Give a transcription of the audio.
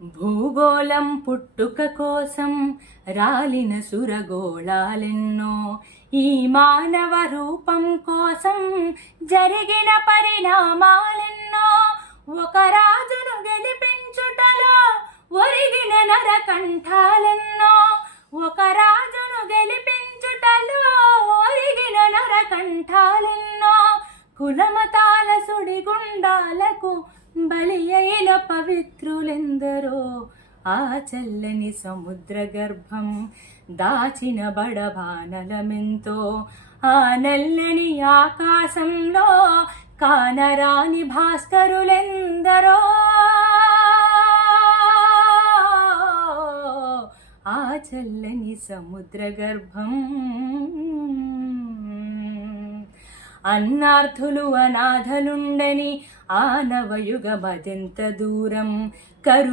భూగోళం పుట్టుక కోసం రాలిన సురగోళాలెన్నో, ఈ మానవ రూపం కోసం జరిగిన పరిణామాలెన్నో. ఒక రాజును గెలిపించుటలో ఒరిగిన నరకంఠాలెన్నో, ఒక రాజును గెలిపించుటలో ఒరిగిన నరకంఠాలెన్నో. కులమతాల సుడిగుండాలకు బలి అయిన పవిత్రులెందరో, ఆ చల్లని సముద్ర గర్భం దాచిన బడబానలమెంతో. ఆ నల్లని ఆకాశంలో కానరాని భాస్కరులెందరో, ఆ చల్లని సముద్ర గర్భం. అన్నార్థులు అనాథలుండని ఆ నవయుగమదెంత దూరం, కరు